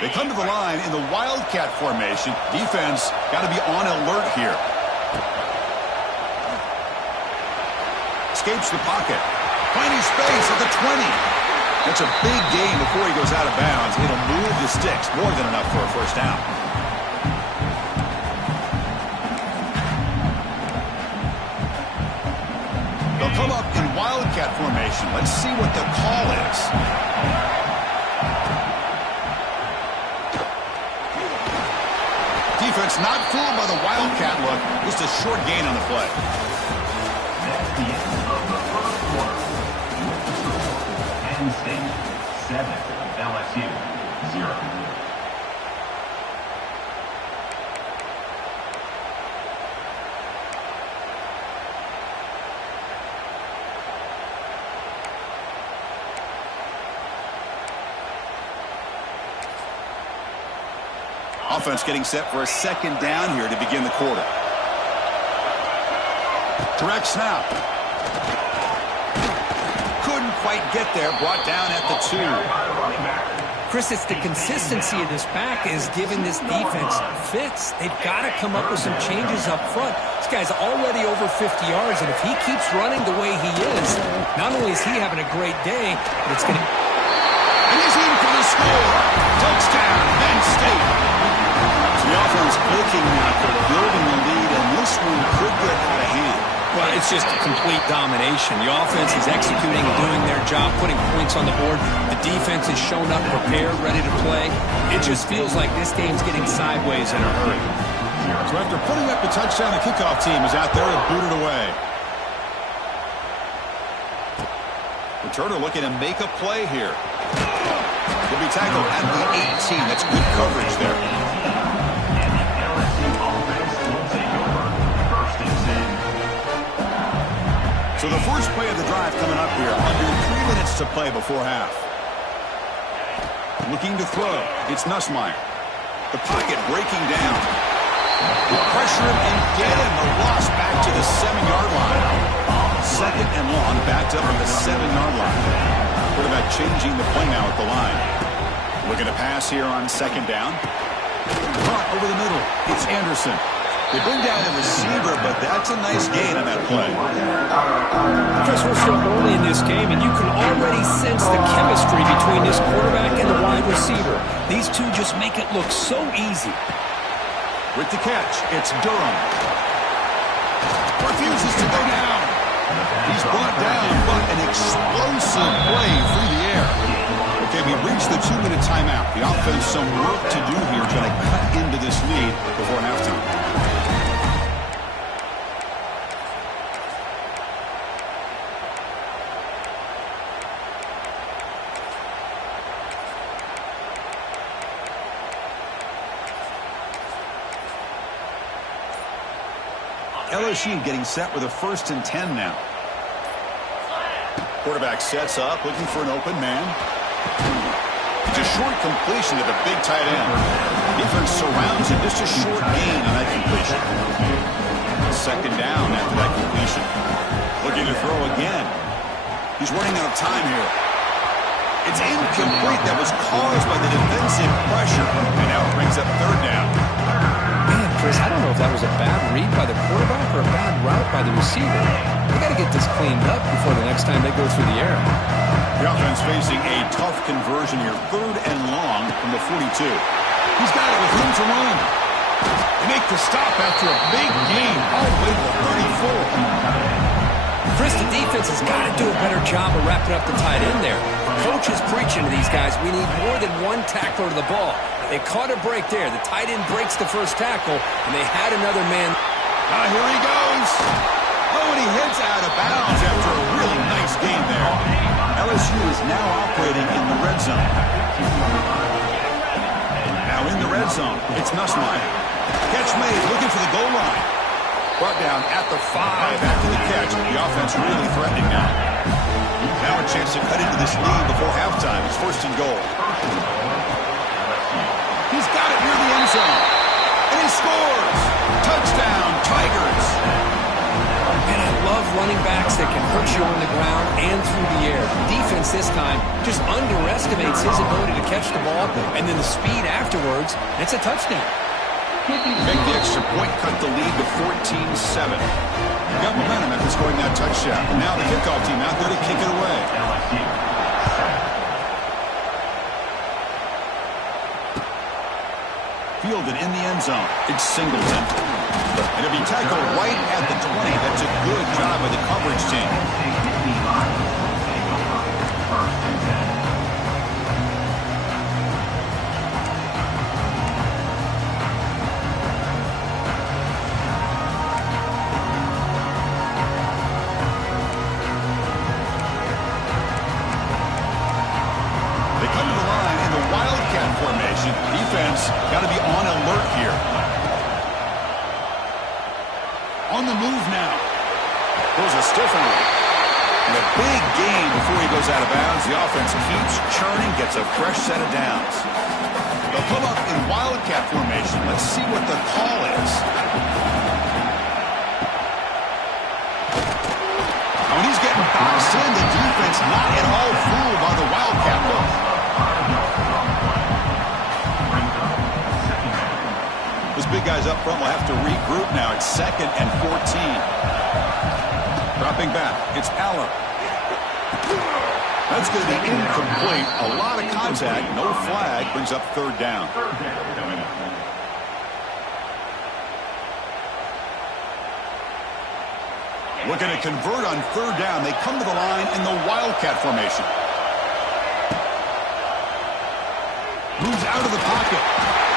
They come to the line in the Wildcat formation. Defense got to be on alert here. Escapes the pocket. Finding space at the 20. That's a big gain before he goes out of bounds. It'll move the sticks. More than enough for a first down. They'll come up in Wildcat formation. Let's see what the call is. Defense not fooled by the Wildcat look. Just a short gain on the play. That's the end of the first quarter. Penn State 7, LSU 0. Offense getting set for a second down here to begin the quarter. Direct snap. Couldn't quite get there. Brought down at the 2. Chris, it's the consistency of this back is giving this defense fits. They've got to come up with some changes up front. This guy's already over 50 yards, and if he keeps running the way he is, not only is he having a great day, but it's going to... And he's in for the score. Touchdown, Penn State. The offense clicking now for building the lead, and this one could get out of hand. Well, it's just complete domination. The offense is executing and doing their job, putting points on the board. The defense has shown up prepared, ready to play. It just feels like this game's getting sideways in a hurry. So after putting up a touchdown, the kickoff team is out there and booted away. Returner looking to make a play here. He'll be tackled at the 18. That's good coverage there. So the first play of the drive coming up here. Under 3 minutes to play before half. Looking to throw. It's Nussmeier. The pocket breaking down. Pressure him and get him. The loss back to the 7-yard line. Second and long, backed up at the 7-yard line. Quarterback changing the play now at the line. Looking to pass here on second down. Caught over the middle. It's Anderson. They bring down the receiver, but that's a nice gain on that play. Chris, we're still early in this game, and you can already sense the chemistry between this quarterback and the wide receiver. These two just make it look so easy. With the catch, it's Durham. Refuses to go down. He's brought down, but an explosive play through the air. Okay, we reached the 2-minute timeout. The offense some work to do here, trying to cut into this lead before halftime. LSU getting set with a 1st and 10 now. Quarterback sets up, looking for an open man. It's a short completion to the big tight end. Defense surrounds him, just a short gain on that completion. Second down after that completion. Looking to throw again. He's running out of time here. It's incomplete. That was caused by the defensive pressure. And now it brings up third down. Man, Chris, I don't know if that was a bad read by the quarterback or a bad route by the receiver. They got to get this cleaned up before the next time they go through the air. The offense facing a tough conversion here. 3rd and long from the 42. He's got it with room to run. They make the stop after a big gain all the way to the 34. Chris, the defense has got to do a better job of wrapping up the tight end there. The coach is preaching to these guys, we need more than one tackler to the ball. They caught a break there. The tight end breaks the first tackle, and they had another man. Here he goes. Oh, and he heads out of bounds after a really nice game there. LSU is now operating in the red zone. Now in the red zone, it's Nussmeier. Catch made, looking for the goal line. Brought down at the 5 after the catch. The offense really threatening now. Now a chance to cut into this lead before halftime. It's 1st and goal. He's got it near the end zone. And he scores. Touchdown, Tigers. And I love running backs that can hurt you on the ground and through the air. The defense defense this time just underestimates his ability to catch the ball, and then the speed afterwards, it's a touchdown. Make the extra point, cut the lead to 14-7. Got momentum after scoring that touchdown. Now the kickoff team out there to kick it away. Fielded in the end zone. It's Singleton. And it'll be tackled right at the 20. That's a good job by the coverage team. They come to the line in the Wildcat formation. Defense got to be on alert here. On the move now. Throws a stiffer. And a big gain before he goes out of bounds. The offense keeps churning, gets a fresh set of downs. They'll come up in Wildcat formation. Let's see what the call is. When he's getting boxed in, the defense not at all fooled by the Wildcat look. Those big guys up front will have to regroup now. It's 2nd and 14. Dropping back, it's Allen. That's going to be incomplete. A lot of contact, no flag, brings up 3rd down. Looking to convert on 3rd down. They come to the line in the Wildcat formation. Moves out of the pocket.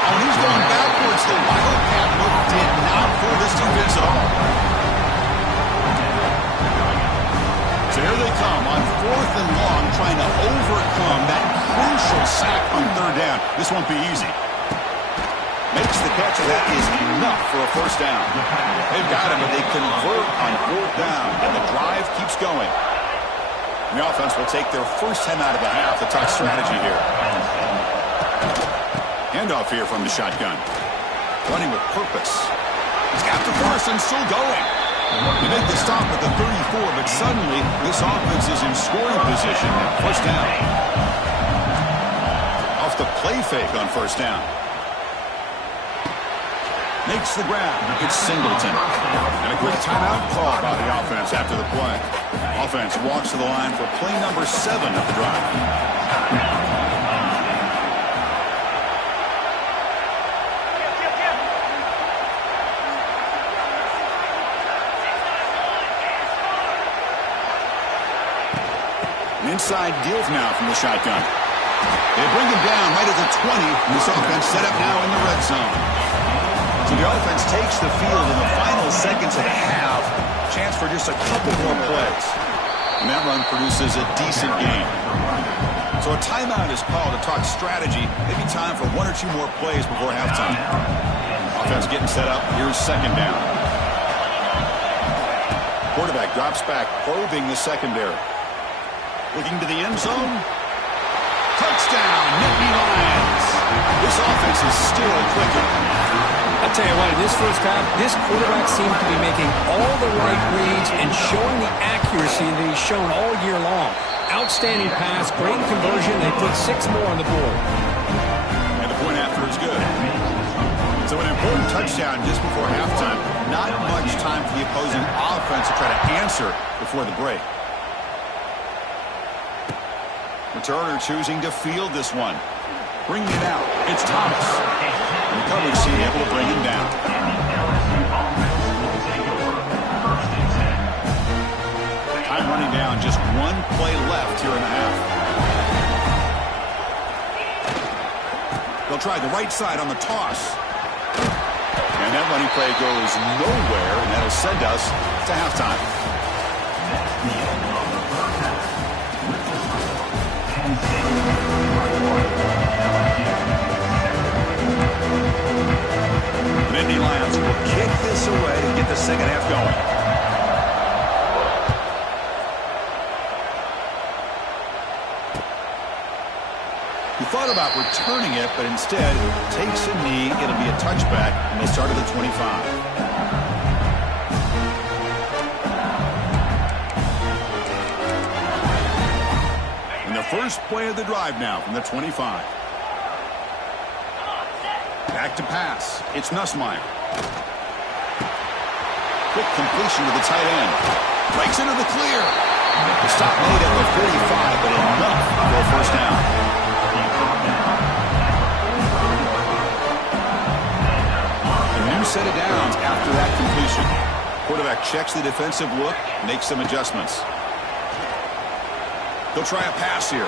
Oh, and he's going backwards. The Wildcat look did not fool this defense at all. So here they come on 4th and long, trying to overcome that crucial sack on 3rd down. This won't be easy. Makes the catch, and that is enough for a 1st down. They've got him, but they convert on 4th down, and the drive keeps going. And the offense will take their first time out of the half to talk strategy here. Handoff here from the shotgun. Running with purpose. He's got the first and still going. They make the stop at the 34, but suddenly this offense is in scoring position. 1st down. Off the play fake on 1st down. Makes the grab. It's Singleton. And a quick timeout call by the offense after the play. Offense walks to the line for play number 7 of the drive. Inside deals now from the shotgun. They bring him down right at the 20. And this offense set up now in the red zone. So the offense takes the field in the final seconds of the half. Chance for just a couple more plays. And that run produces a decent gain. So a timeout is called to talk strategy. Maybe time for 1 or 2 more plays before halftime. Offense getting set up. Here's 2nd down. Quarterback drops back, probing the secondary. Looking to the end zone. Touchdown, Nittany Lions. This offense is still clicking. I'll tell you what, in this first half, this quarterback seems to be making all the right reads and showing the accuracy that he's shown all year long. Outstanding pass, great conversion. They put 6 more on the board. And the point after is good. So an important touchdown just before halftime. Not much time for the opposing offense to try to answer before the break. Returner choosing to field this one. Bringing it out. It's Thomas. And the coverage team able to bring him down. Time running down. Just 1 play left here in the half. They'll try the right side on the toss. And that running play goes nowhere, and that'll send us to halftime. The Nittany Lions will kick this away to get the second half going. He thought about returning it, but instead takes a knee. It'll be a touchback, and they'll start at the 25. the first play of the drive now from the 25. Back to pass. It's Nussmeier. Quick completion to the tight end. Breaks into the clear. The stop made at the 45, but enough for a first down. A new set of downs after that completion. Quarterback checks the defensive look, makes some adjustments. They'll try a pass here.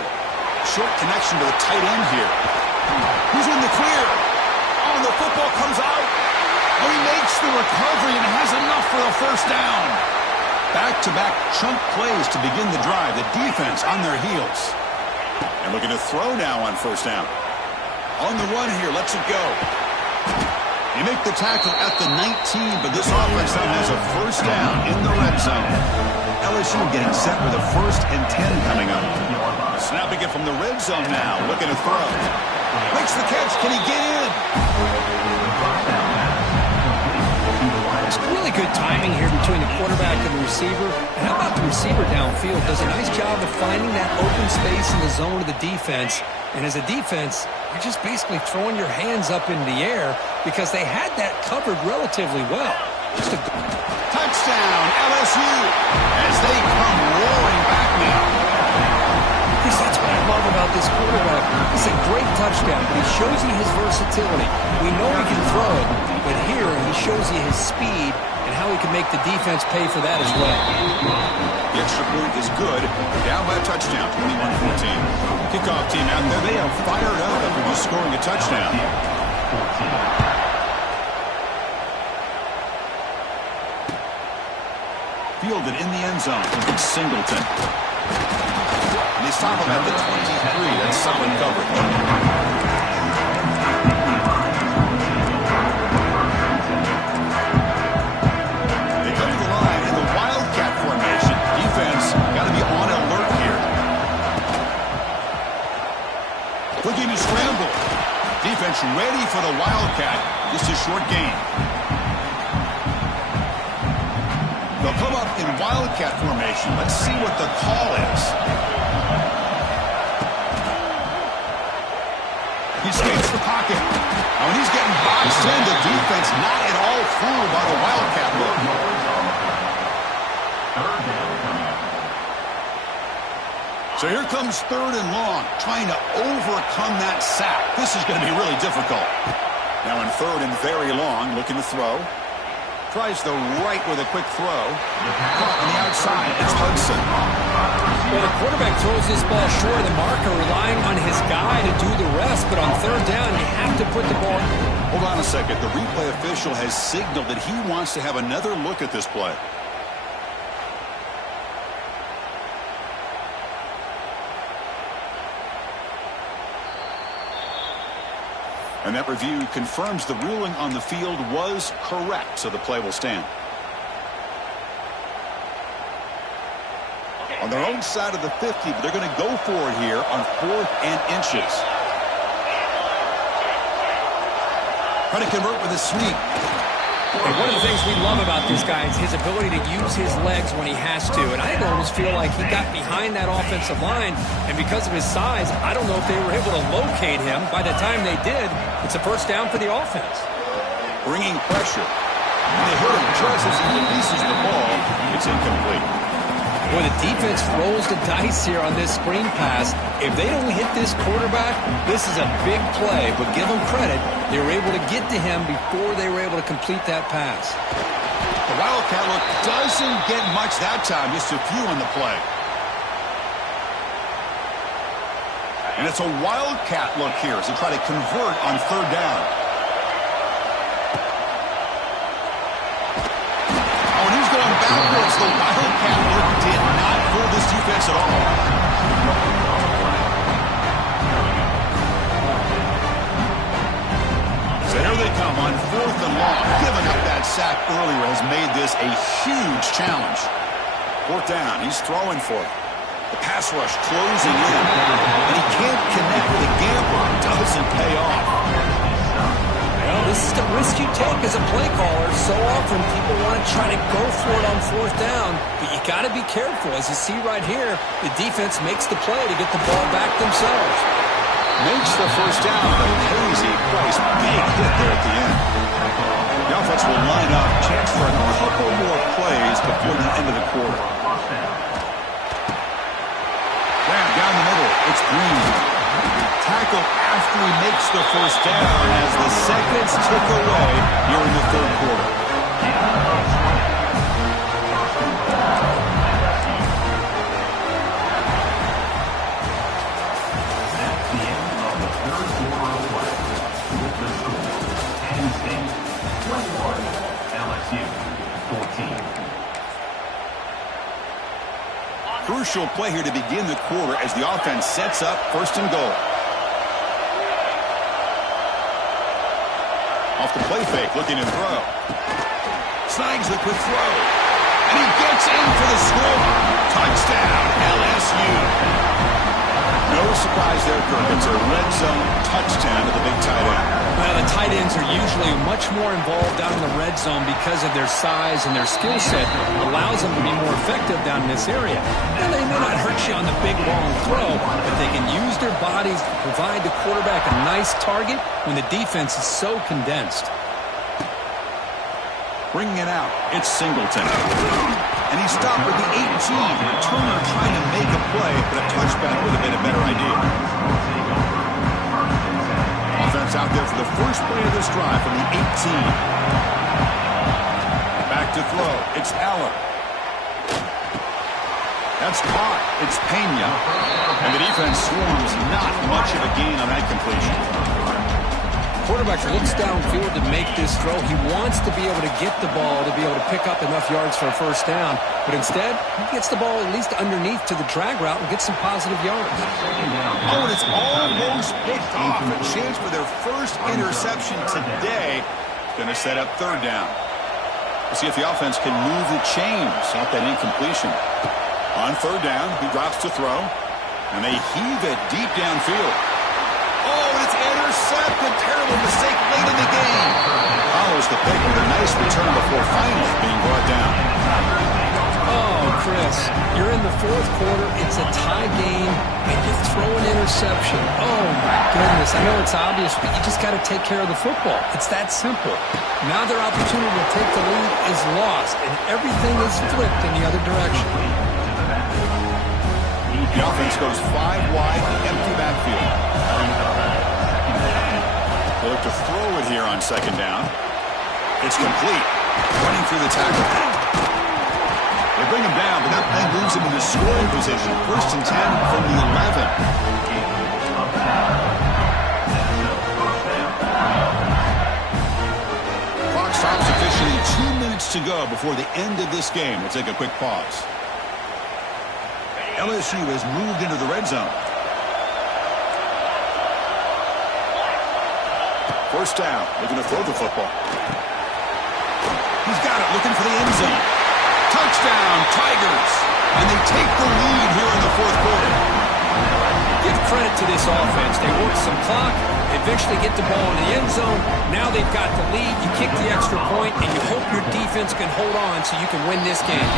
Short connection to the tight end here. Who's in the clear? Oh, the football comes out. Oh, he makes the recovery and has enough for a first down. Back-to-back chunk plays to begin the drive. The defense on their heels. And looking to throw now on first down. On the run here, lets it go. You make the tackle at the 19, but this offense now has a first down in the red zone. LSU getting set with a 1st and 10 coming up. Snapping it from the red zone now, looking to throw. Makes the catch. Can he get in? It's really good timing here between the quarterback and the receiver. And how about the receiver downfield? Does a nice job of finding that open space in the zone of the defense. And as a defense, you're just basically throwing your hands up in the air because they had that covered relatively well. Just a touchdown, LSU, as they come roaring back now. Chris, that's what I love about this quarterback. It's a great touchdown, but he shows you his versatility. We know he can throw it, but here he shows you his speed and how he can make the defense pay for that as well. The extra point is good. Down by a touchdown, 21-14. Kickoff team out there. They are fired up after just scoring a touchdown. Fielded in the end zone. It's Singleton. And they stop him at the 23. That's solid coverage. They go to the line in the Wildcat formation. Defense got to be on alert here. Looking to scramble. Defense ready for the Wildcat. Just a short gain. They'll come up in Wildcat formation. Let's see what the call is. He escapes the pocket. Now, when he's getting boxed in, the defense not at all fooled by the Wildcat look. So here comes 3rd and long, trying to overcome that sack. This is going to be really difficult. Now in 3rd and very long, looking to throw. Tries the right with a quick throw. Caught on the outside. It's Hudson. Well, the quarterback throws this ball short of the marker, relying on his guy to do the rest. But on 3rd down, you have to put the ball. Hold on a second. The replay official has signaled that he wants to have another look at this play. And that review confirms the ruling on the field was correct, so the play will stand. On their own side of the 50, but they're going to go for it here on 4th and inches. Trying to convert with a sweep. And one of the things we love about this guy is his ability to use his legs when he has to. And I almost feel like he got behind that offensive line, and because of his size, I don't know if they were able to locate him. By the time they did, it's a first down for the offense. Bringing pressure. And they hit him just as he releases the ball. It's incomplete. Boy, the defense rolls the dice here on this screen pass. If they don't hit this quarterback, this is a big play. But give them credit, they were able to get to him before they were able to complete that pass. The Wildcat look doesn't get much that time, just a few on the play. And it's a Wildcat look here as they try to convert on 3rd down. Oh, and he's going backwards. The Wildcat look did not fool this defense at all. So here they come on 4th and long. Giving up that sack earlier has made this a huge challenge. 4th down. He's throwing for it. The pass rush closing in. And he can't connect with a gambler. Doesn't pay off. Well, this is the risk you take as a play caller. So often people want to try to go for it on 4th down, but you got to be careful. As you see right here, the defense makes the play to get the ball back themselves. Makes the first down, but pays a price. Big hit there at the end. The offense will line up. Chance for a couple more plays before the end of the quarter. Grab down the middle. It's Green. Tackle after he makes the first down as the seconds tick away here in the third quarter. Crucial play here to begin the quarter as the offense sets up first and goal. Off the play fake, looking to throw. Snags the quick throw. And he gets in for the score. Touchdown, LSU. No surprise there, Kirk. It's a red zone touchdown to the big tight end. Well, the tight ends are usually much more involved down in the red zone because of their size and their skill set. Allows them to be more effective down in this area. And they may not hurt you on the big, long throw, but they can use their bodies to provide the quarterback a nice target when the defense is so condensed. Bringing it out, it's Singleton. And he stopped with the 18. Returner trying to make a play, but a touchback would have been a better idea. Offense out there for the first play of this drive from the 18. Back to throw. It's Allen. That's caught. It's Pena. And the defense swarms. Not much of a gain on that completion. Quarterback looks downfield to make this throw. He wants to be able to get the ball to be able to pick up enough yards for a first down. But instead, he gets the ball at least underneath to the drag route and gets some positive yards. Oh, and it's almost picked off. A chance for their first interception today. Going to set up third down. We'll see if the offense can move the chains off that incompletion. On third down, he drops to throw. And they heave it deep downfield. Oh, it's intercepted. Terrible mistake late in the game. Follows the pick with a nice return before finally being brought down. Oh, Chris, you're in the fourth quarter. It's a tie game, and you throw an interception. Oh, my goodness. I know it's obvious, but you just got to take care of the football. It's that simple. Now their opportunity to take the lead is lost, and everything is flipped in the other direction. The offense goes 5 wide, empty backfield. They look to throw it here on second down. It's complete. Running through the tackle. They bring him down, but that moves him into scoring position. First and 10 from the 11. Clock stops officially. 2 minutes to go before the end of this game. We'll take a quick pause. LSU has moved into the red zone. First down, looking to throw the football. He's got it, looking for the end zone. Touchdown, Tigers. And they take the lead here in the fourth quarter. Give credit to this offense. They work some clock, eventually get the ball in the end zone. Now they've got the lead. You kick the extra point, and you hope your defense can hold on so you can win this game.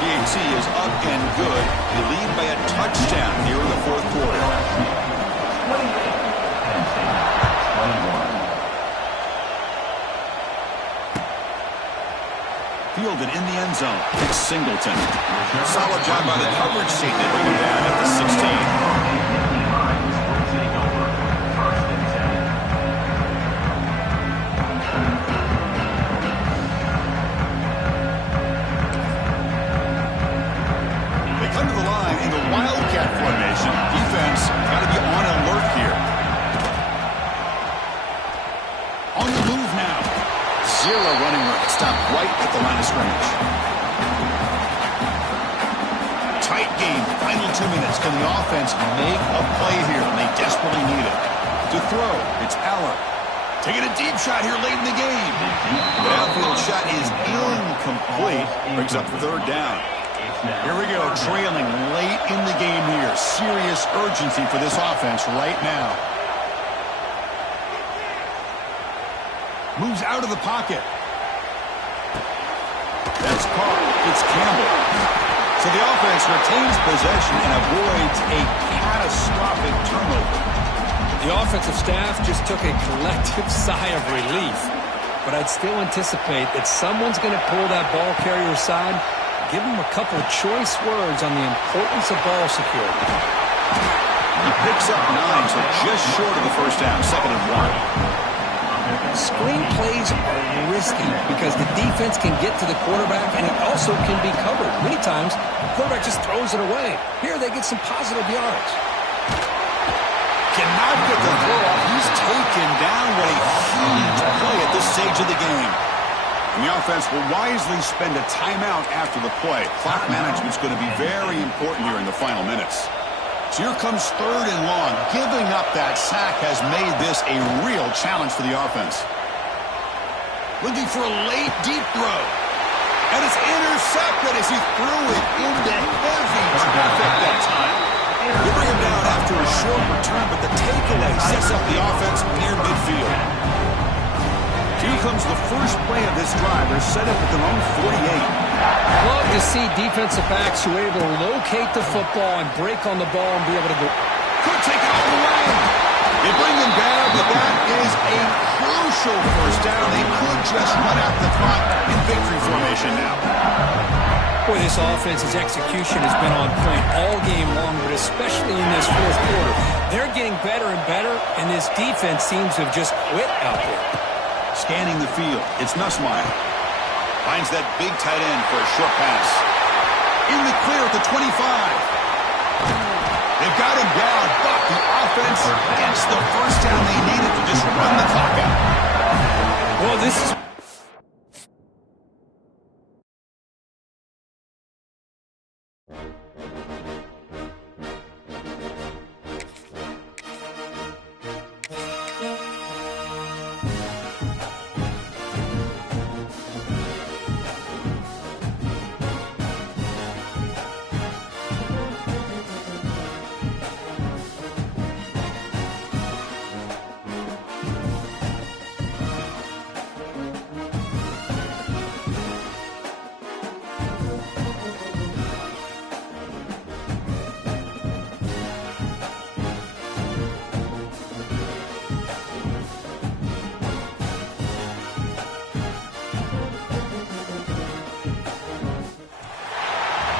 DHC is up and good. They lead by a touchdown here in the fourth quarter. Fielded in the end zone. It's Singleton. Solid job by the coverage team. They bring him down at the 16. They come to the line in the Wildcat formation. Defense got to be on alert here. On the move now. Zero running room. Stopped right at the line of scrimmage. Tight game. Final 2 minutes. Can the offense make a play here? And they desperately need it. To throw, it's Allen. Taking a deep shot here late in the game. The outfield shot is incomplete. Brings up third down. Here we go. Trailing late in the game here. Serious urgency for this offense right now. Moves out of the pocket. That's caught. It's Campbell. So the offense retains possession and avoids a catastrophic turnover. The offensive staff just took a collective sigh of relief. But I'd still anticipate that someone's going to pull that ball carrier aside, give him a couple of choice words on the importance of ball security. He picks up 9, so just short of the first down, 2nd and 1. Screen plays are risky because the defense can get to the quarterback and it also can be covered. Many times, the quarterback just throws it away. Here they get some positive yards. Cannot get the throw off. He's taken down with a huge play at this stage of the game. And the offense will wisely spend a timeout after the play. Clock management's going to be very important here in the final minutes. So here comes 3rd and long. Giving up that sack has made this a real challenge for the offense. Looking for a late, deep throw. And it's intercepted as he threw it into heavy traffic that time. They bring him down after a short return, but the takeaway sets up the offense near midfield. Here comes the first play of this drive. They're set up at their own 48. Love to see defensive backs who are able to locate the football and break on the ball and be able to go. Could take it all the way. They bring him down, but that is a crucial first down. They could just run out the clock in victory formation now. Boy, this offense's execution has been on point all game long, but especially in this fourth quarter. They're getting better and better, and this defense seems to have just quit out there. Scanning the field, it's Nussmeier. Finds that big tight end for a short pass. In the clear at the 25. They've got him down, but the offense gets the first down they needed to just run the clock out. Well, this is...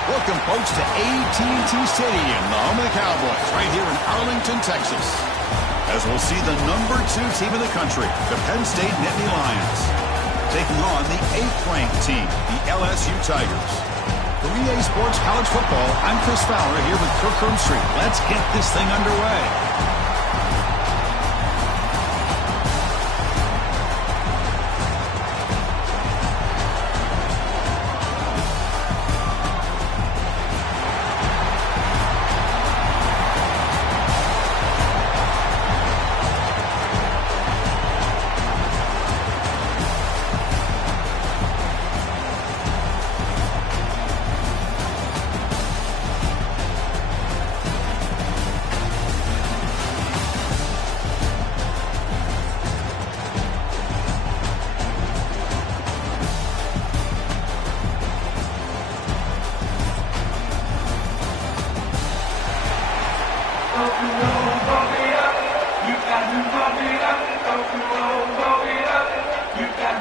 Welcome, folks, to AT&T Stadium, the home of the Cowboys, right here in Arlington, Texas. As we'll see the number 2 team in the country, the Penn State Nittany Lions, taking on the 8th-ranked team, the LSU Tigers. For EA Sports College Football, I'm Chris Fowler here with Kirk Herbstreit. Let's get this thing underway.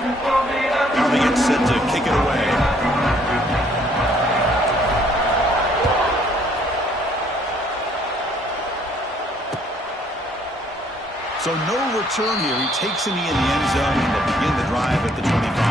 Now they get set to kick it away. So no return here. He takes him in the end zone, and they'll begin the drive at the 25.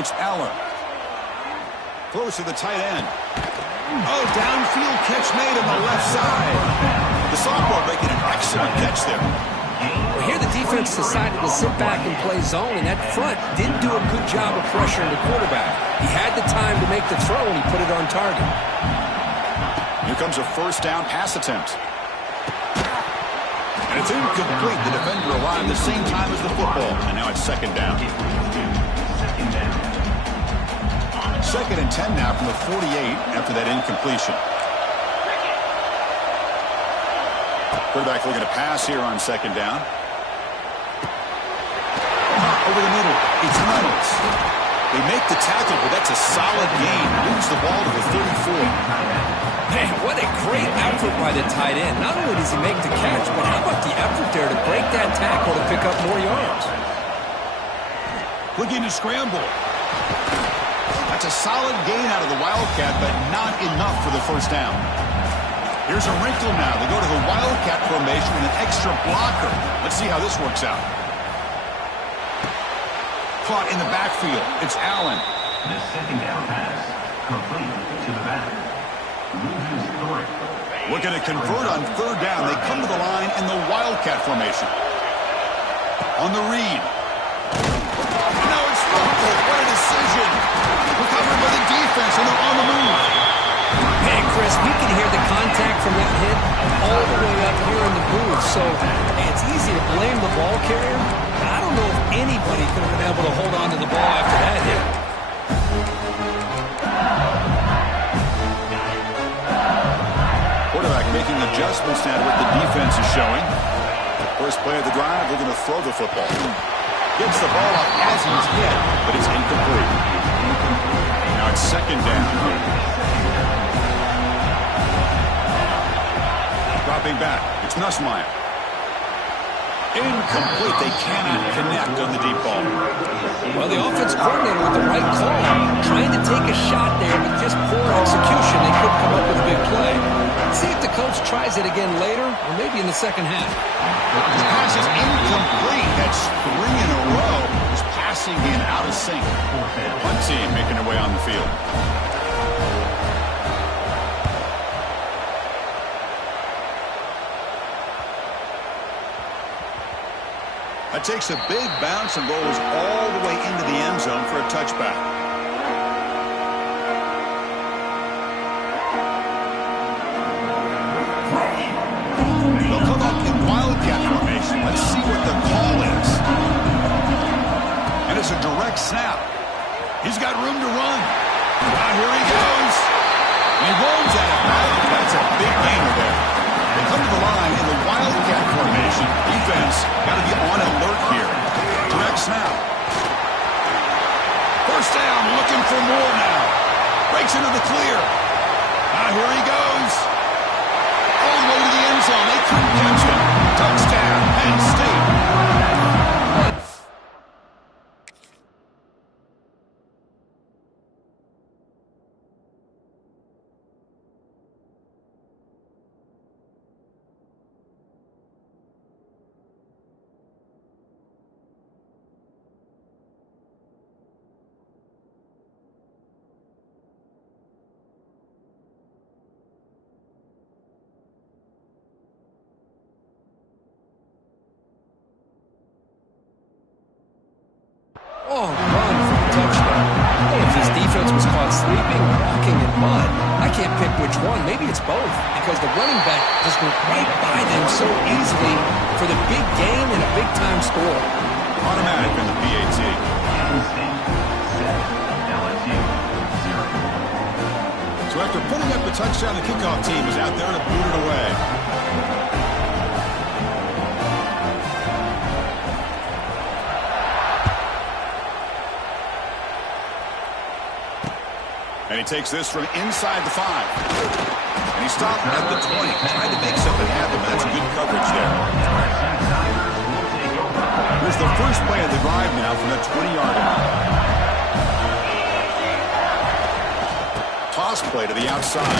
It's Allen. Close to the tight end. Oh, downfield catch made on the left side. The sophomore making an excellent catch there. Well, here the defense decided to sit back and play zone, and that front didn't do a good job of pressuring the quarterback. He had the time to make the throw, and he put it on target. Here comes a first down pass attempt. It's incomplete. The defender arrived the same time as the football. And now it's second down. Second and 10 now from the 48 after that incompletion. Quarterback looking to pass here on second down. Over the middle. It's Reynolds. They make the tackle, but that's a solid gain. Moves the ball to the 34. Man, what a great effort by the tight end. Not only does he make the catch, but how about the effort there to break that tackle to pick up more yards? Looking to scramble. That's a solid gain out of the Wildcat, but not enough for the first down. Here's a wrinkle now. They go to the Wildcat formation with an extra blocker. Let's see how this works out. Caught in the backfield. It's Allen. The second down pass complete to the back. Loses 3. Looking to convert on third down. They come to the line in the Wildcat formation. On the read. No, it's fumbled. What a decision. Recovered by the defense, and they're on the move. Hey, Chris, we can hear the contact from that hit all the way up here in the booth. So it's easy to blame the ball carrier. I don't know if anybody could have been able to hold on to the ball after that hit. Quarterback making adjustments now to what the defense is showing. First play of the drive, looking to throw the football. Gets the ball up as he's hit, but it's incomplete. Now it's second down. Dropping back, it's Nussmeier. Incomplete. They cannot connect on the deep ball. Well, the offense coordinator with the right call, trying to take a shot there, but just poor execution. They couldn't come up with a big play. Let's see if the coach tries it again later, or maybe in the second half. The pass is incomplete. That's 3 in a row. His passing being out of sync. One team making their way on the field. That takes a big bounce and rolls all the way into the end zone for a touchback. They'll come up in Wildcat formation. Let's see what the call is. And it's a direct snap. He's got room to run. Here he goes. And he rolls out of bounds. That's a big gainer there. They come to the line in the Wildcat formation. Defense got to be on alert here. Direct snap. First down, looking for more now. Breaks into the clear. Here he goes. All the way to the end zone. They couldn't catch him. Touchdown, Penn State. Oh, run for the touchdown. Oh, if his defense was caught sleeping, walking in mud, I can't pick which one. Maybe it's both, because the running back just went right by them so easily for the big gain and a big-time score. Automatic in the PAT. So after putting up the touchdown, the kickoff team is out there to boot it away. And he takes this from inside the 5. And he stopped at the 20. Tried to make something happen, but that's good coverage there. Here's the first play of the drive now from the 20-yard line. Toss play to the outside.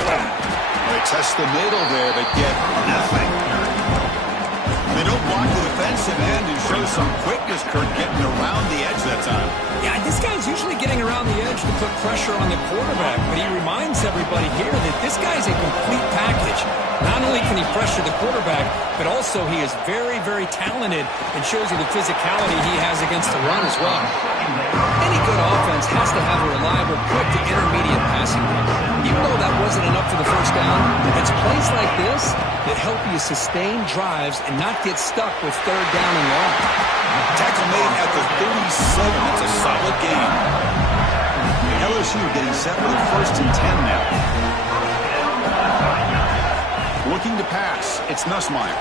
They test the middle there, but get nothing. They don't block the defensive end and show some quickness, Kurt, getting around the edge that time. Yeah, this guy's usually getting around the edge to put pressure on the quarterback, but he reminds everybody here that this guy's a complete package. Not only can he pressure the quarterback, but also he is very, very talented and shows you the physicality he has against the run as well. Any good offense has to have a reliable, quick to intermediate passing game. Even though that wasn't enough for the first down, it's plays like this that help you sustain drives and not get stuck with third down and long. Tackle made at the 37. That's a solid gain. LSU getting set for the 1st and 10 now. Looking to pass. It's Nussmeier.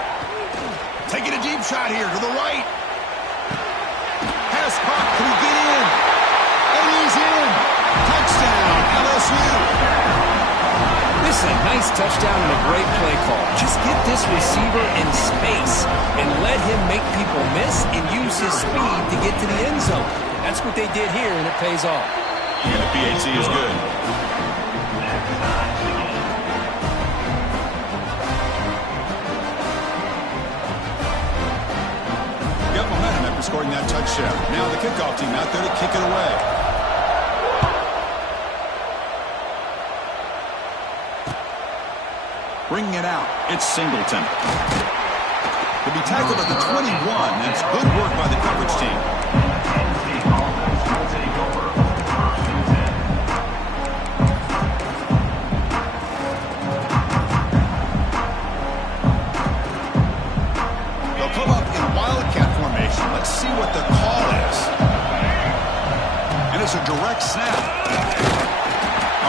Taking a deep shot here to the right. Pass caught. Can he get in? And he's in. Touchdown, LSU. This is a nice touchdown and a great play call. Just get this receiver in space and let him make people miss and use his speed to get to the end zone. That's what they did here, and it pays off. And the PAT is good. Got momentum after scoring that touchdown. Now the kickoff team out there to kick it away. Bringing it out, it's Singleton. To be tackled at the 21, that's good work by the coverage team. They'll come up in Wildcat formation. Let's see what the call is. And it's a direct snap.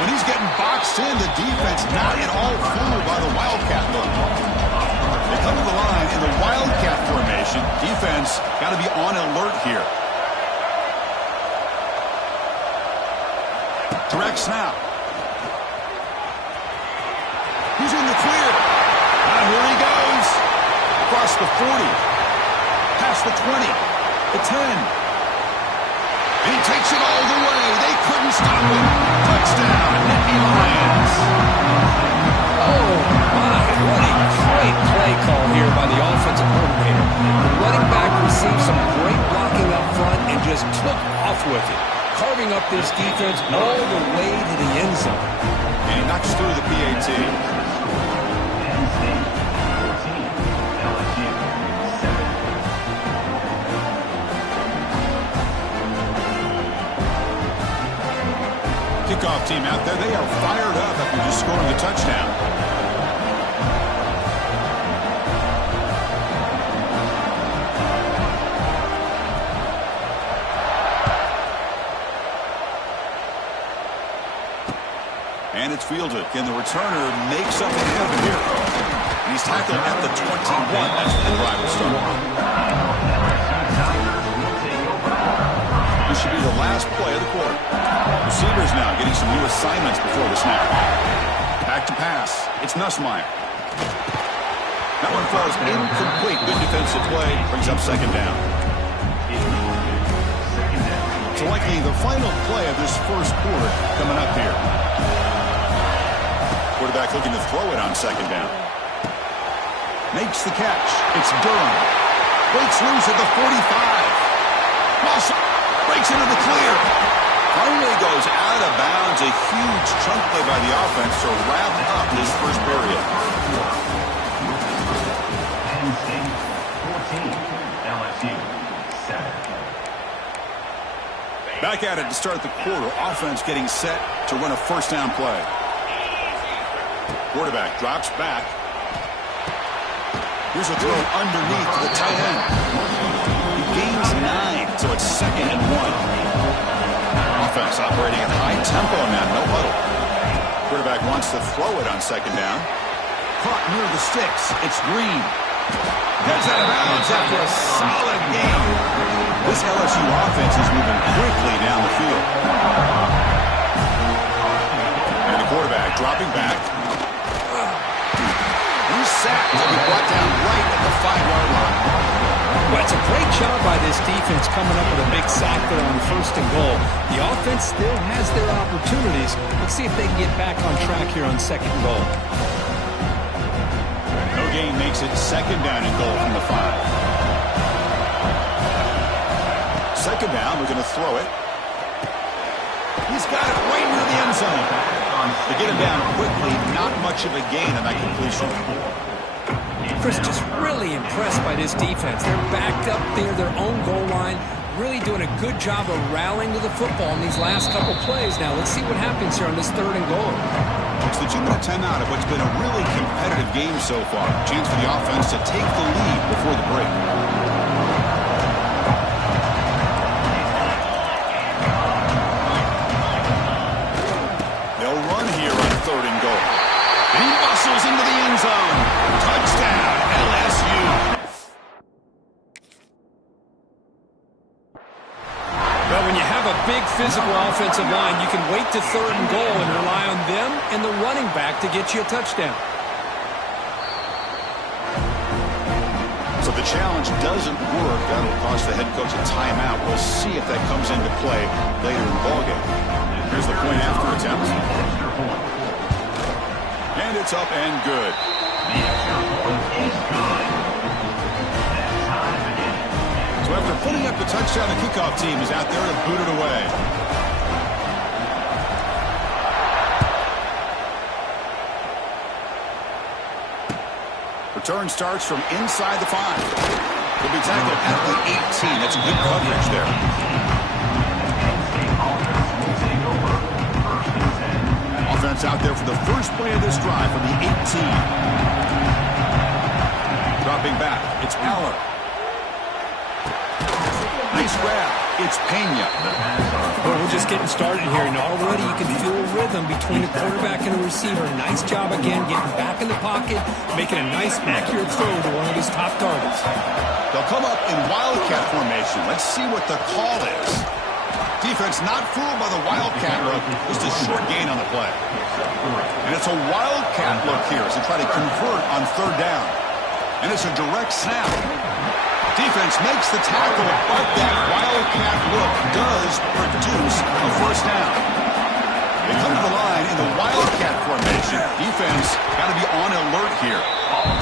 When he's getting boxed in, the defense not at all fooled by the Wildcat look. They come to the line in the Wildcat formation. Defense got to be on alert here. Direct snap. Who's in the clear? And here he goes. Across the 40. Past the 20. The 10. And he takes it all the way. They couldn't stop him. Touchdown, Nittany Lions. Oh, my. What a great play call here by the offensive coordinator. The running back received some great blocking up front and just took off with it, carving up this defense all the way to the end zone. And he knocks through the PAT. Kickoff team out there, they are fired up after just scoring a touchdown. And it's fielded. And the returner makes something happen here. And he's tackled at the 21. That's where the drive will start. This should be the last play of the quarter. Receivers now getting some new assignments before the snap. Back to pass. It's Nussmeier. That one falls incomplete. Good defensive play. Brings up second down. So likely the final play of this first quarter coming up here. Quarterback looking to throw it on second down. Makes the catch. It's Durham. Breaks loose at the 45. Moss breaks into the clear. Finally goes out of bounds. A huge chunk play by the offense to wrap up this first period. Penn State 14, LSU 7. Back at it to start the quarter. Offense getting set to run a first down play. Quarterback drops back. Here's a throw underneath to the tight end. He gains 9, so it's 2nd and 1. Offense operating at high tempo now, no huddle. Quarterback wants to throw it on second down. Caught near the sticks. It's Green. Gets out of bounds after a solid game. This LSU offense is moving quickly down the field. And the quarterback dropping back. He's sacked. He'll be brought down right at the 5-yard line. Well, it's a great job by this defense coming up with a big sack there on 1st and goal. The offense still has their opportunities. Let's see if they can get back on track here on 2nd and goal. No gain makes it 2nd down and goal from the 5. 2nd down, we're going to throw it. He's got it right near the end zone. To get him down quickly, not much of a gain on that completion. Chris, just really impressed by this defense. They're backed up near their own goal line, really doing a good job of rallying to the football in these last couple plays. Now, let's see what happens here on this 3rd and goal. It's the 2-minute timeout of what's been a really competitive game so far. Chance for the offense to take the lead before the break. They'll run here on 3rd and goal. And he muscles into the end zone. Touchdown, LSU. Well, when you have a big physical offensive line, you can wait to 3rd and goal and rely on them and the running back to get you a touchdown. So the challenge doesn't work. That'll cost the head coach a timeout. We'll see if that comes into play later in the ballgame. Here's the point after attempt. And it's up and good. So after putting up the touchdown, the kickoff team is out there to boot it away. Return starts from inside the 5. He'll be tackled at the 18. That's good coverage there. Offense out there for the first play of this drive from the 18. Dropping back, it's Aller. Nice grab. It's Pena. Well, we're just getting started here, and already you can feel a rhythm between the quarterback and the receiver. Nice job again, getting back in the pocket, making a nice, accurate throw to one of his top targets. They'll come up in wildcat formation. Let's see what the call is. Defense not fooled by the wildcat look. Just a short gain on the play. And it's a wildcat look here as they try to convert on 3rd down. And it's a direct snap. Defense makes the tackle, but that wildcat look does produce a 1st down. They come to the line in the wildcat formation. Defense got to be on alert here.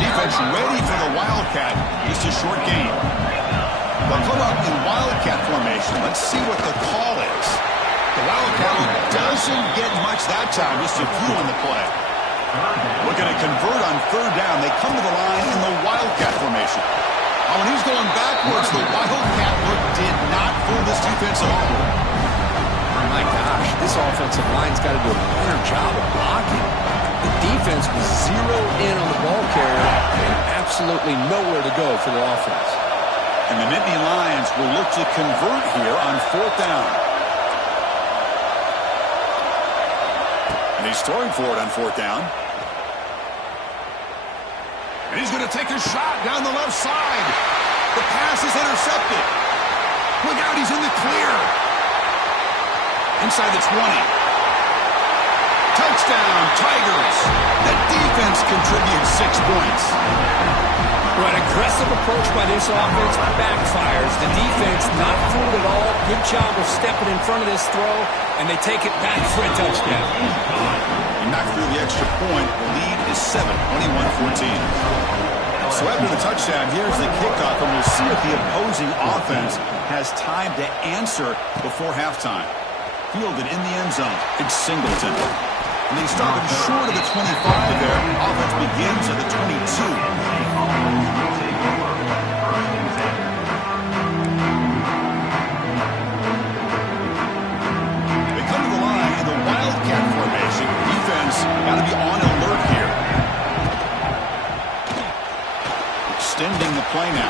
Defense ready for the wildcat. Just a short gain. They'll come up in wildcat formation. Let's see what the call is. The wildcat look doesn't get much that time. Just a few on the play. Looking to convert on 3rd down. They come to the line in the wildcat formation. Oh, and he's going backwards. The wildcat look did not fool this defense at all. My gosh, this offensive line's got to do a better job of blocking. The defense was zeroed in on the ball carrier and absolutely nowhere to go for the offense. And the Nittany Lions will look to convert here on 4th down. And he's throwing for it on 4th down. And he's going to take a shot down the left side. The pass is intercepted. Look out, he's in the clear. Inside the 20. Touchdown, Tigers. The defense contributes 6 points. Well, an aggressive approach by this offense backfires. The defense not fooled at all. Good job of stepping in front of this throw, and they take it back for a touchdown. He knocked through the extra point. The lead is 7, 21-14. So after the touchdown, here's the kickoff, and we'll see if the opposing offense has time to answer before halftime. Fielded in the end zone. It's Singleton. And they stop him short of the 25 there. Offense begins at the 22. Got to be on alert here. Extending the play now.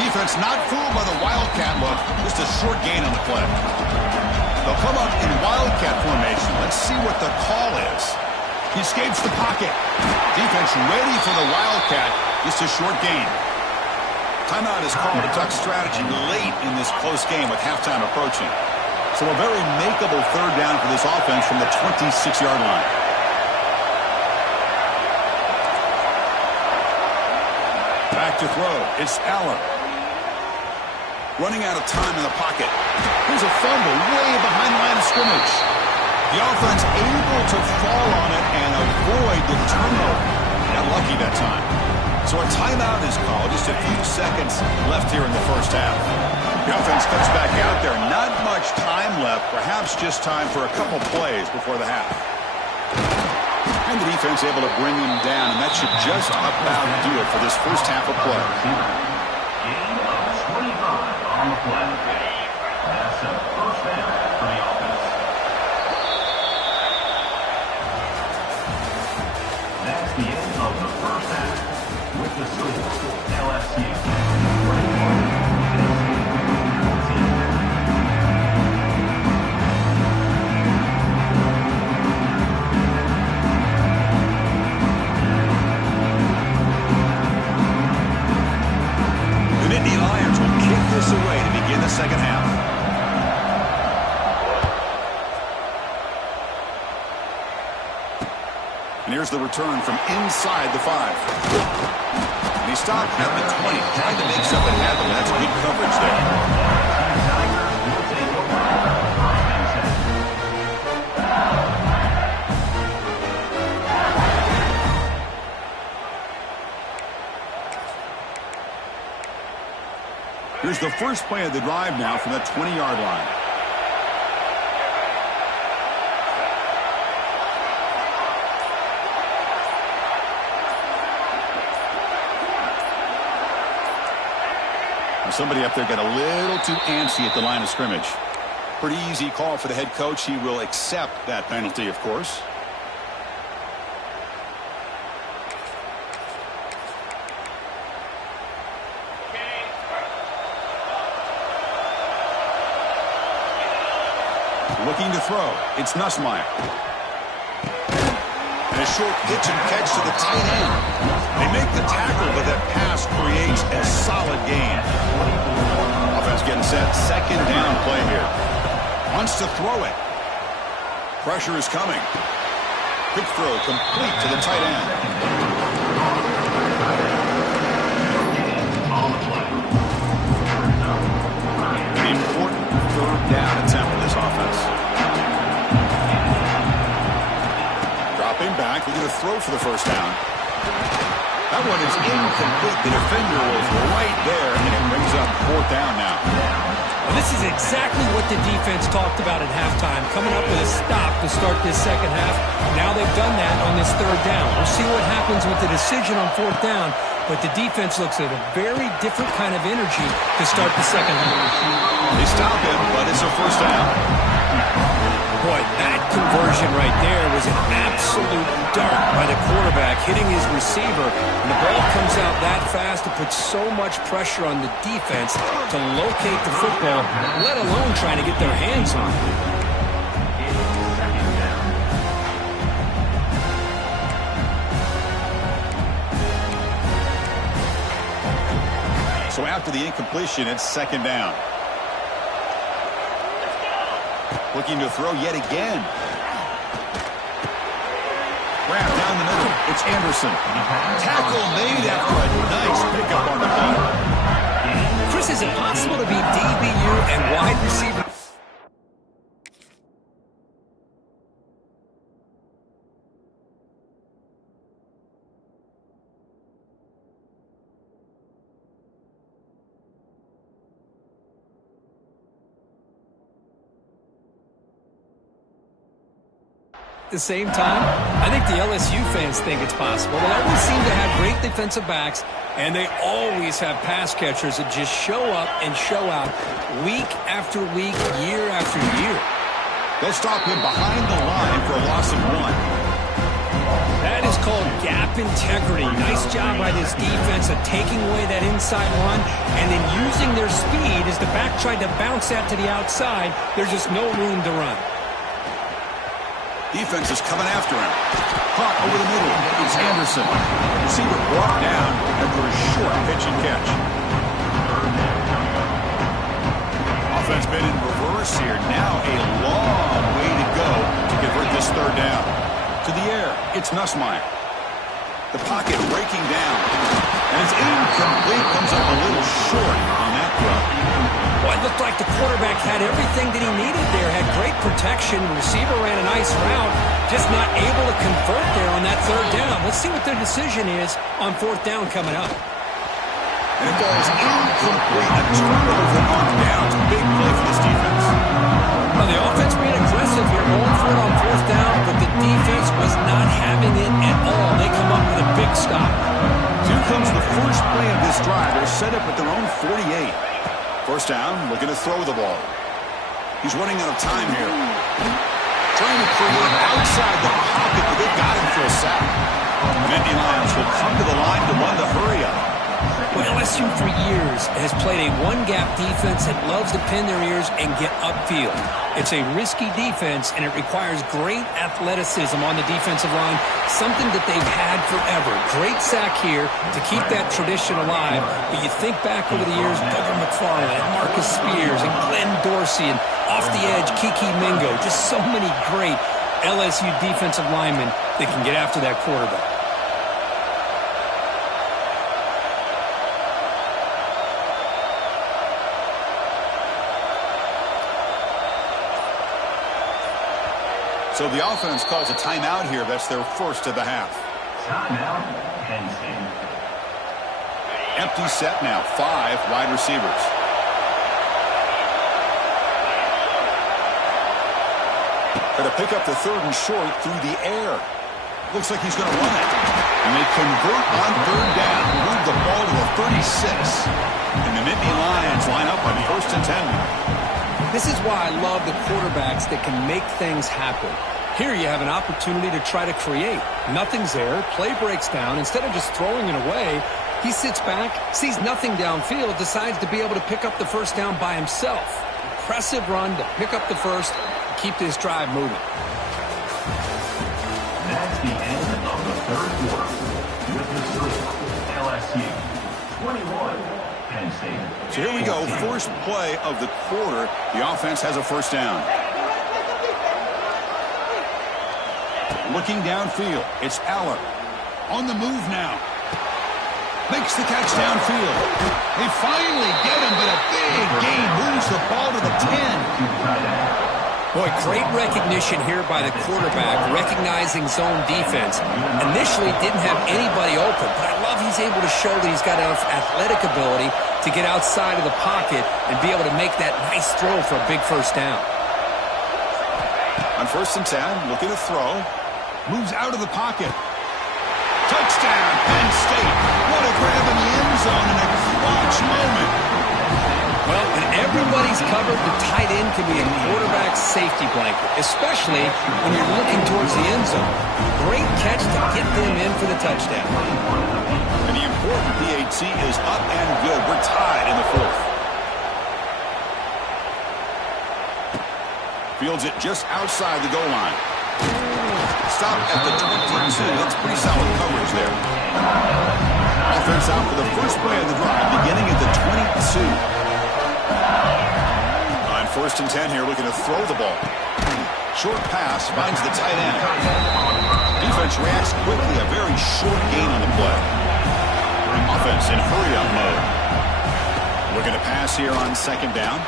Defense not fooled by the wildcat look. Just a short gain on the play. They'll come up in wildcat formation. Let's see what the call is. He escapes the pocket. Defense ready for the wildcat. Just a short gain. Timeout is called to Duck strategy late in this close game with halftime approaching. So a very makeable 3rd down for this offense from the 26-yard line. Back to throw. It's Aller. Running out of time in the pocket. Here's a fumble way behind the line of scrimmage. The offense able to fall on it and avoid the turnover. Got lucky that time. So a timeout is called. Just a few seconds left here in the 1st half. The offense comes back out there. Not much time left. Perhaps perhaps just time for a couple plays before the half. And the defense able to bring him down, and that should just about do it for this first half of play. Gain of 25 on the play. That's a first down for the offense. That's the end of the first half. With the score, LSU 21, this away to begin the second half. And here's the return from inside the 5. And he stopped at the 20, trying to make something happen. That's good coverage there. Here's the first play of the drive now from the 20-yard line. Now somebody up there got a little too antsy at the line of scrimmage. Pretty easy call for the head coach. He will accept that penalty, of course. Looking to throw. It's Nussmeier. And a short pitch and catch to the tight end. They make the tackle, but that pass creates a solid gain. Offense getting set. Second down play here. Wants to throw it. Pressure is coming. Quick throw complete to the tight end. An important third down attempt for this offense. Dropping back, looking to throw for the first down. That one is incomplete. The defender was right there, and it brings up fourth down now. Well, this is exactly what the defense talked about at halftime, coming up with a stop to start this second half. Now they've done that on this third down. We'll see what happens with the decision on fourth down, but the defense looks at a very different kind of energy to start the second half. They stop him, but it's a first down. Boy, that conversion right there was an absolute dart by the quarterback hitting his receiver. And the ball comes out that fast to put so much pressure on the defense to locate the football, let alone trying to get their hands on it. So after the incompletion, it's second down. Looking to throw yet again. Wrap down the middle. It's Anderson. Tackle made after a nice pickup on the play. Chris, is it possible to be DBU and wide receiver? At the same time, I think the LSU fans think it's possible. They always seem to have great defensive backs, and they always have pass catchers that just show up and show out week after week, year after year. They'll stop him behind the line for a loss of 1. That is called gap integrity. Nice job by this defense of taking away that inside run and then using their speed as the back tried to bounce that to the outside. There's just no room to run. Defense is coming after him. Caught over the middle. It's Anderson. Receiver brought down after a short pitch and catch. Offense been in reverse here. Now a long way to go to convert this third down. To the air. It's Nussmeier. The pocket breaking down. And it's incomplete. Comes up a little short on that throw. Well, it looked like the quarterback had everything that he needed there. Had great protection. Receiver ran a nice route. Just not able to convert there on that third down. Let's see what their decision is on fourth down coming up. And it falls incomplete. A turnover on downs. Big play for this defense. Well, the offense made a set up at their own 48. First down, looking to throw the ball. He's running out of time here. Trying to create outside the pocket, but they got him for a sack. The Nittany Lions will come to the line to run the hurry up. Well, LSU for years has played a one-gap defense that loves to pin their ears and get upfield. It's a risky defense, and it requires great athleticism on the defensive line, something that they've had forever. Great sack here to keep that tradition alive, but you think back over the years, Douglas McFarland and Marcus Spears and Glenn Dorsey and off the edge, Kiki Mingo, just so many great LSU defensive linemen that can get after that quarterback. So the offense calls a timeout here. That's their first of the half. Timeout, Penn State. Empty set now. 5 wide receivers. Going to pick up the 3rd and short through the air. Looks like he's going to run it. And they convert on 3rd down. Move the ball to the 36. And the Nittany Lions line up on 1st and 10. This is why I love the quarterbacks that can make things happen. Here you have an opportunity to try to create. Nothing's there. Play breaks down. Instead of just throwing it away, he sits back, sees nothing downfield, decides to be able to pick up the first down by himself. Impressive run to pick up the first and keep this drive moving. That's the end of the 3rd quarter. With the score, LSU 21. Penn State. So here we go. First play of the quarter. The offense has a first down. Looking downfield. It's Aller. On the move now. Makes the catch downfield. They finally get him, but a big gain moves the ball to the 10. Boy, great recognition here by the quarterback, recognizing zone defense. Initially didn't have anybody open, but I love he's able to show that he's got enough athletic ability to get outside of the pocket and be able to make that nice throw for a big first down. On 1st and 10, looking to throw. Moves out of the pocket. Touchdown, Penn State. What a grab in the end zone in a clutch moment. Well, when everybody's covered, the tight end can be a quarterback's safety blanket, especially when you're looking towards the end zone. Great catch to get them in for the touchdown. And the important PAT is up and good. We're tied in the 4th. Fields it just outside the goal line. Stop at the 22. That's pretty solid coverage there. Offense out for the first play of the drive, beginning at the 22. On 1st and 10 here, looking to throw the ball. Short pass, finds the tight end. Defense reacts quickly, a very short gain on the play. Offense in hurry-up mode. Looking to pass here on 2nd down.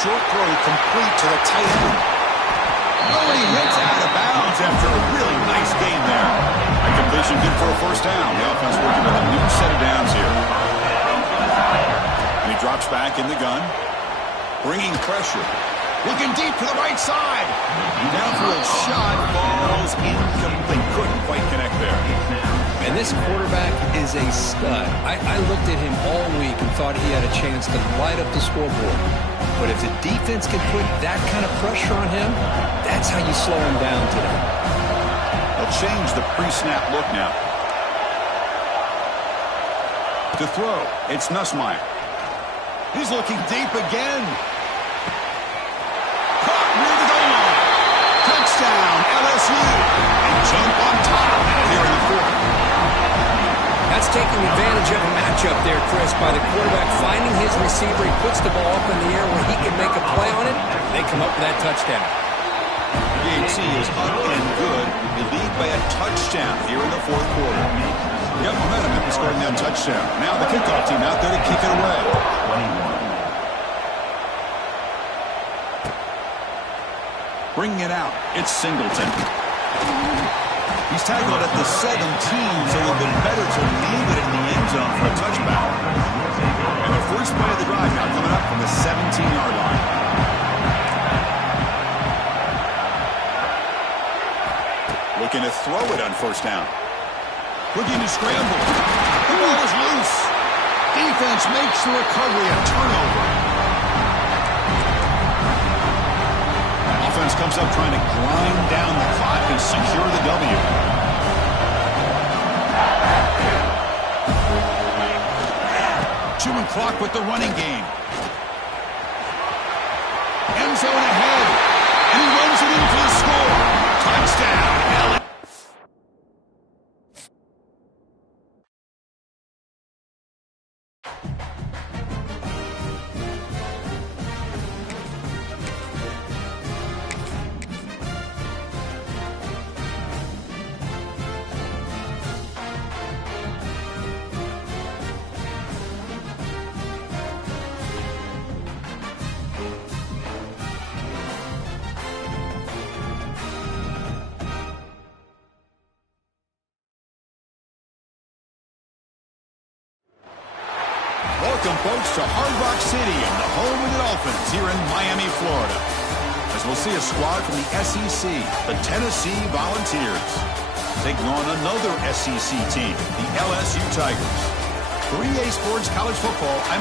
Short throw complete to the tight end. Oh, and he hits out of bounds after a really nice game there. A completion good for a first down. The offense working with a new set of downs here. And he drops back in the gun. Bringing pressure. Looking deep to the right side. Downfield shot falls incomplete. Couldn't quite connect there. And this quarterback is a stud. I looked at him all week and thought he had a chance to light up the scoreboard. But if the defense can put that kind of pressure on him, that's how you slow him down today. They'll change the pre-snap look now. To throw, it's Nussmeier. He's looking deep again. Caught near the goal line. Touchdown, LSU. And jump on top here in the 4th. That's taking advantage of a matchup there, Chris, by the quarterback finding his receiver. He puts the ball up in the air where he can make a play on it. They come up with that touchdown. PAT is up and good. They lead by a touchdown here in the 4th quarter. They got momentum after scoring that touchdown. Now the kickoff team out there to kick it away. Bringing it out, it's Singleton. He's tackled at the 17, so it would have been better to leave it in the end zone for a touchback. And the first play of the drive now coming up from the 17-yard line. Looking to throw it on 1st down. Looking to scramble. The ball is loose. He defense makes the recovery a turnover. Offense comes up trying to grind down the clock and secure the W. Chewing clock with the running game. End zone ahead. And he runs it in for the score. Touchdown, LA. Welcome, folks, to Hard Rock City and the home of the Dolphins here in Miami, Florida. As we'll see a squad from the SEC, the Tennessee Volunteers, taking on another SEC team, the LSU Tigers. For EA Sports College Football, I'm